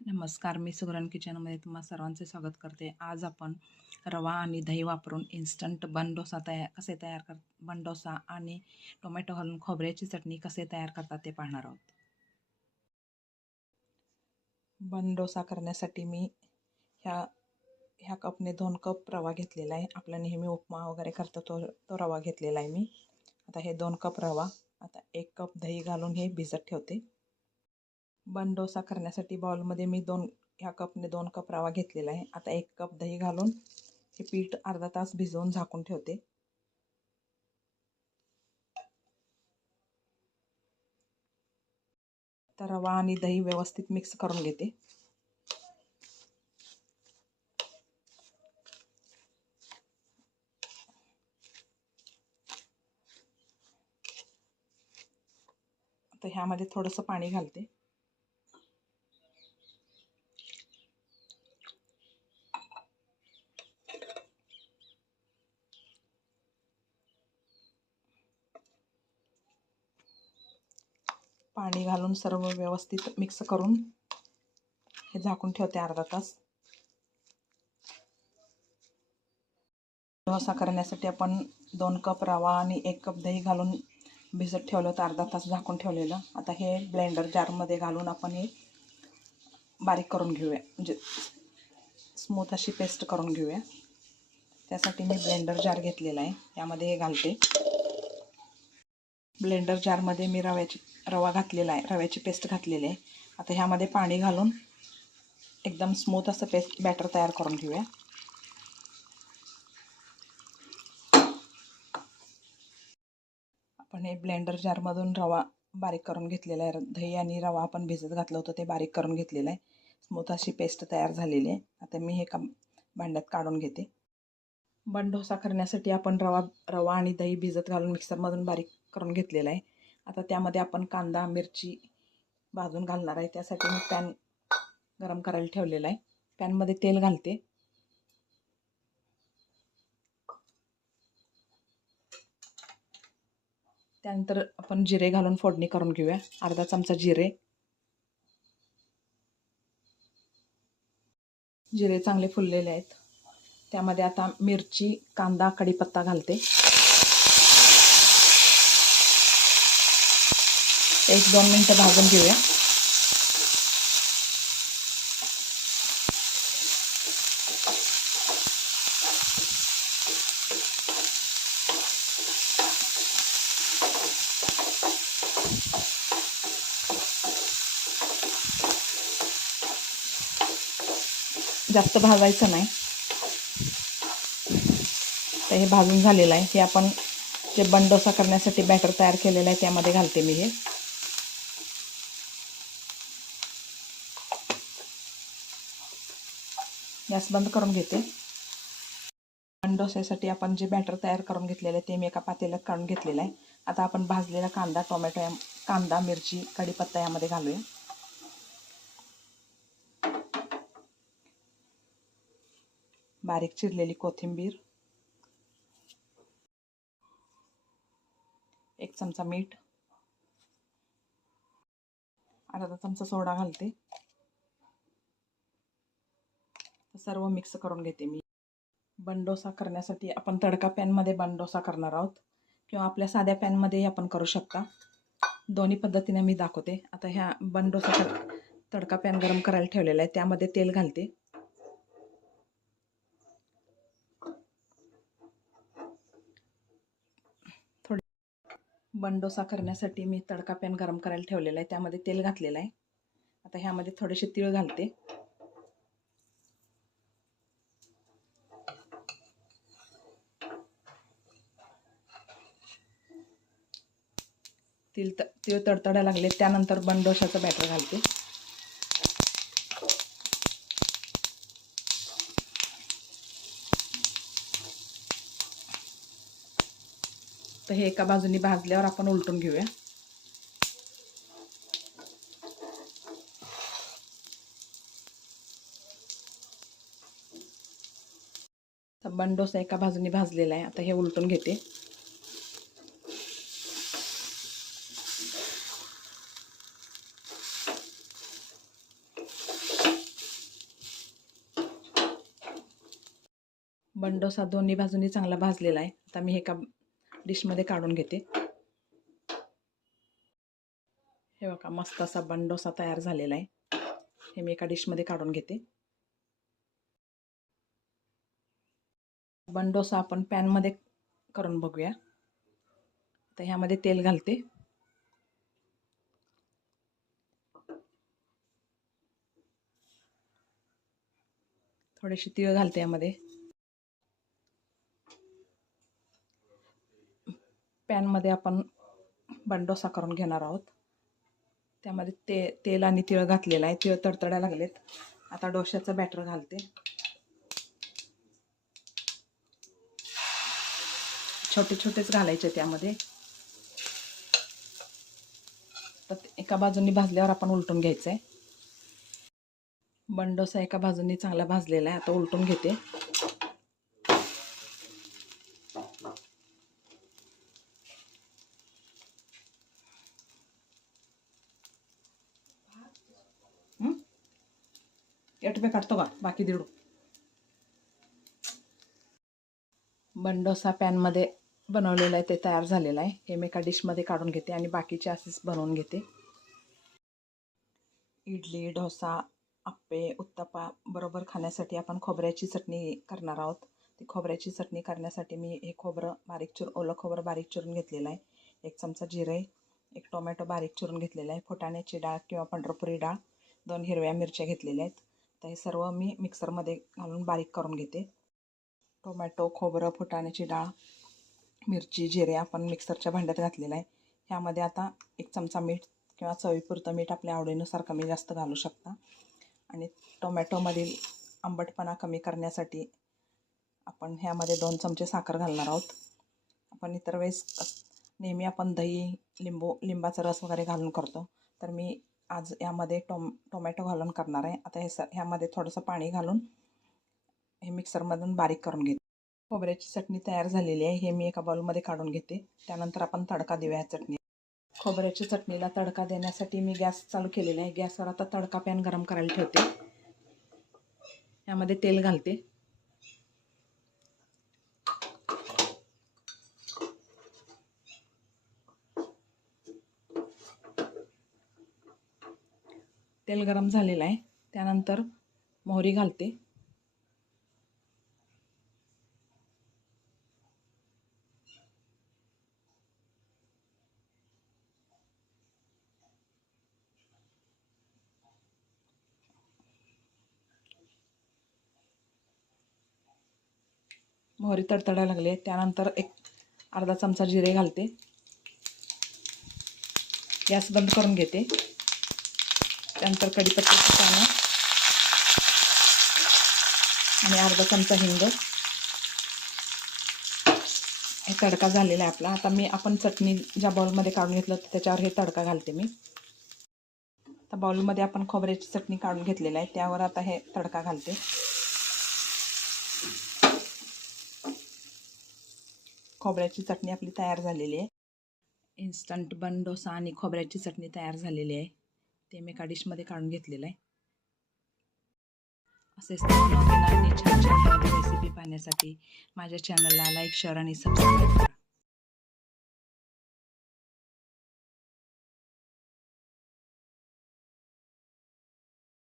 नमस्कार मी सुगरण किचनमध्ये तुम्हा सर्वांचे स्वागत करते. आज आपण रवा आणि दही वापरून इन्स्टंट बन डोसा तयार कसे तयार कर बन डोसा आणि टोमॅटो घालून खोबऱ्याची चटणी कसे तयार करतात ते पाहणार आहोत. बन डोसा करण्यासाठी मी ह्या ह्या कपने दोन कप रवा घेतलेला आहे. आपला नेहमी उपमा वगैरे करतो तो तो रवा घेतलेला आहे मी. आता हे दोन कप रवा आता एक कप दही घालून हे भिजत ठेवते. बन डोसा करण्यासाठी बाउलमध्ये मी दोन ह्या कपने दोन कप रवा घेतलेला आहे. आता एक कप दही घालून हे पीठ अर्धा तास भिजवून झाकून ठेवते. तर रवा आणि दही व्यवस्थित मिक्स करून घेते. आता ह्यामध्ये थोडंसं पाणी घालते पाणी घालून सर्व व्यवस्थित मिक्स करून हे झाकून ठेवते अर्धा तास. डोसा करण्यासाठी आपण दोन कप रवा आणि एक कप दही घालून भिजत ठेवलं होतं अर्धा तास झाकून ठेवलेलं. आता हे ब्लेंडर जारमध्ये घालून आपण हे बारीक करून घेऊया. म्हणजे स्मूथ अशी पेस्ट करून घेऊया. त्यासाठी मी ब्लेंडर जार घेतलेला आहे. यामध्ये हे घालते. ब्लेंडर जारमध्ये मी रव्याची रवा घातलेला आहे रव्याची पेस्ट घातलेली आहे. आता ह्यामध्ये पाणी घालून एकदम स्मूथ असं पेस्ट बॅटर तयार करून घेऊया. आपण हे ब्लेंडर जारमधून रवा बारीक करून घेतलेला आहे. दही आणि रवा आपण भिजत घातलं होतं ते बारीक करून घेतलेलं आहे. स्मूथ अशी पेस्ट तयार झालेली आहे. आता मी हे का भांड्यात काढून घेते. बन डोसा करण्यासाठी आपण रवा रवा आणि दही भिजत घालून मिक्सरमधून बारीक करून घेतलेला आहे. आता त्यामध्ये आपण कांदा मिरची भाजून घालणार आहे. त्यासाठी मी पॅन गरम करायला ठेवलेला आहे. पॅनमध्ये तेल घालते. त्यानंतर आपण जिरे घालून फोडणी करून घेऊया. अर्धा चमचा जिरे. जिरे चांगले फुललेले आहेत. त्यामध्ये आता मिरची कांदा कढीपत्ता घालते. एक, दोन मिनटं भाजून घेऊया. जास्त भाजायचं नाही. तर हे भाजून हे आपण जे बंडोसा करण्यासाठी बॅटर तयार केलेलं आहे, त्यामध्ये घालते मी गॅस बंद करून घेते. बंडोसासाठी आपण जे बॅटर तयार करून घेतलेलं आहे ते मी एका पातेल्यात काढून घेतलेलं आहे. आता आपण भाजलेला कांदा टोमॅटो या कांदा मिरची कढीपत्ता यामध्ये घालूया. बारीक चिरलेली कोथिंबीर. एक चमचा मीठ. अर्धा चमचा सोडा घालते. सर्व मिक्स करून घेते मी. बंडोसा करण्यासाठी आपण तडका पॅनमध्ये बंडोसा करणार आहोत. किंवा आपल्या साध्या पॅनमध्येही आपण करू शकता. दोन्ही पद्धतीने मी दाखवते. आता ह्या बंडोसा तडका पॅन गरम करायला ठेवलेला आहे. त्यामध्ये तेल घालते. बंडोसा करण्यासाठी मी तडका पॅन गरम करायला ठेवलेला आहे. त्यामध्ये तेल घातलेलं आहे. आता ह्यामध्ये थोडेसे तीळ घालते. तिल त तीळ तडतडा लागले त्यानंतर बंडोशाचं बॅटर घालते. तर हे एका बाजूनी भाजल्यावर आपण उलटून घेऊया. बंडोसा एका बाजूने भाजलेला आहे आता हे उलटून घेते. बंडोसा दोन्ही बाजूनी चांगला भाजलेला आहे. आता मी एका डिशमध्ये काढून घेते. हे बघा मस्त असा बंडोसा तयार झालेला आहे. हे मी एका डिशमध्ये काढून घेते. बंडोसा आपण पॅनमध्ये करून बघूया. तर ह्यामध्ये तेल घालते. थोडेसे तीळ घालते यामध्ये. पॅनमध्ये आपण बंडोसा करून घेणार आहोत. त्यामध्ये ते तेल आणि तिळ घातलेलं आहे. तिळ तडतड्या लागलेत. आता डोश्याचं बॅटर घालते. छोटे छोटेच घालायचे त्यामध्ये. तर एका बाजूनी भाजल्यावर आपण उलटून घ्यायचं आहे बंडोसा एका बाजूनी चांगला भाजलेला आहे. आता उलटून घेते. एट रुपये काढतो का बाकी दीड बंडोसा पॅनमध्ये बनवलेलं आहे ते तयार झालेलं आहे हे मी एका डिशमध्ये काढून घेते आणि बाकीचे असेच बनवून घेते इडली डोसा आप्पे उत्तप्पा बरोबर खाण्यासाठी आपण खोबऱ्याची चटणी करणार आहोत ती खोबऱ्याची चटणी करण्यासाठी मी हे खोबरं बारीक चिर ओलं खोबरं बारीक चिरून घेतलेलं आहे एक चमचा जिरे एक टोमॅटो बारीक चिरून घेतलेला आहे फुटाण्याची डाळ किंवा पंढरपुरी डाळ दोन हिरव्या मिरच्या घेतलेल्या आहेत तर हे सर्व मी मिक्सरमध्ये घालून बारीक करून घेते. टोमॅटो खोबरं फुटाण्याची डाळ मिरची जिरे आपण मिक्सरच्या भांड्यात घातलेलं आहे. ह्यामध्ये आता एक चमचा मीठ किंवा चवीपुरतं मीठ आपल्या आवडीनुसार कमी जास्त घालू शकता. आणि टोमॅटोमधील आंबटपणा कमी करण्यासाठी आपण ह्यामध्ये दोन चमचे साखर घालणार आहोत. आपण इतर वेळेस नेहमी आपण दही लिंबू लिंबाचा रस वगैरे घालून करतो. तर मी आज यामध्ये टोम टोमॅटो घालून करणार आहे. आता हे स ह्यामध्ये थोडंसं पाणी घालून हे मिक्सरमधून बारीक करून घेते. खोबऱ्याची चटणी तयार झालेली आहे. हे मी एका बाउलमध्ये काढून घेते. त्यानंतर आपण तडका देऊया चटणी खोबऱ्याच्या चटणीला तडका देण्यासाठी मी गॅस चालू केलेला आहे. गॅसवर आता तडका पॅन गरम करायला ठेवते. यामध्ये तेल घालते. तेल गरम झालेलं आहे. त्यानंतर मोहरी घालते. मोहरी तडतडायला लागले त्यानंतर एक अर्धा चमचा जिरे घालते. गॅस बंद करून घेते. त्यानंतर कढीपत्त्याची पानं. आणि अर्धा चमचा हिंग. हे तडका झालेला आहे आपला. आता मी आपण चटणी ज्या बाउलमध्ये काढून घेतलं त्याच्यावर हे तडका घालते मी. आता बाउलमध्ये आपण खोबऱ्याची चटणी काढून घेतलेलं आहे. त्यावर आता हे तडका घालते. खोबऱ्याची चटणी आपली तयार झालेली आहे. इन्स्टंट बन डोसा आणि खोबऱ्याची चटणी तयार झालेली आहे. ते मी एका डिशमध्ये काढून घेतलेलं आहे. असेच छान छान रेसिपी पाहण्यासाठी माझ्या चॅनलला लाईक शेअर आणि सबस्क्राईब करा.